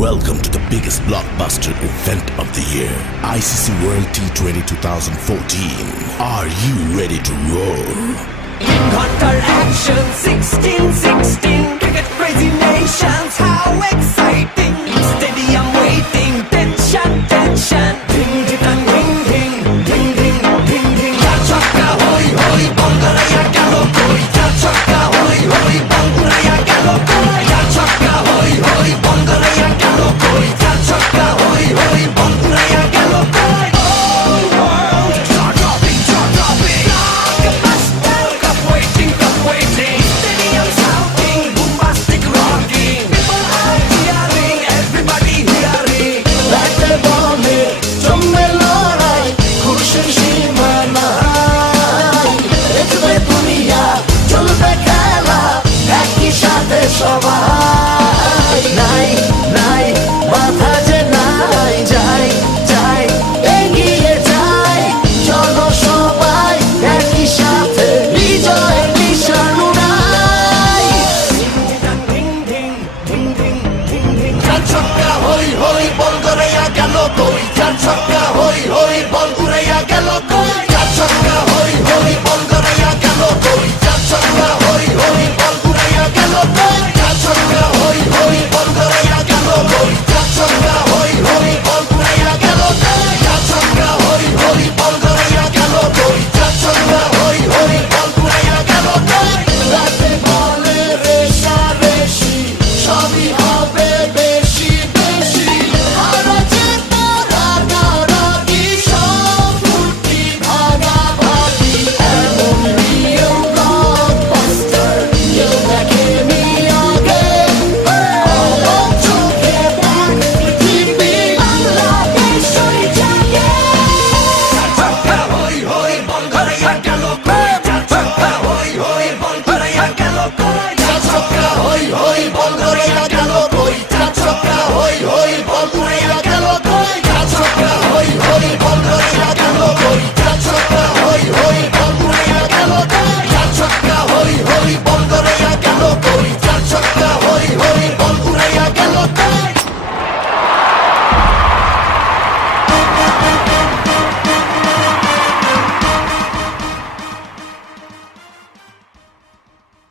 Welcome to the biggest blockbuster event of the year, ICC World T20 2014. Are you ready to roar? Hunter action 16-16 cricket crazy nations, how exciting! Stadium waiting, tension, tension. Ding ding ding ding ding ding ding ding. Chakka hoi hoi, Bangalaya galo koi. Chakka hoi hoi, Bangalaya galo koi. Chakka hoi hoi, Bangalaya galo koi. Chakka hoi hoi, Bangalaya galo koi. All world jaw-dropping, jaw-dropping. Blockbuster, cup waiting, cup waiting. Stadium shouting, bombastic rocking. People are cheering, everybody hearing. ব্যাটে বলে জমবে লড়াই, খুশির সীমা নাই। দেখবে দুনিয়া, চলবে খেলা, একই সাথে সবাই। নাই নাই মাথা যে নাই, যাই যাই এগিয়ে যাই। চলো সবাই একই সাথে বিজয়ের নিশান উড়াই। Ding ding ding ding ding ding. চার ছক্কা হই হই, বল গড়াইয়া গেল কই। চার ছক্কা হই হই, বল উড়াইয়া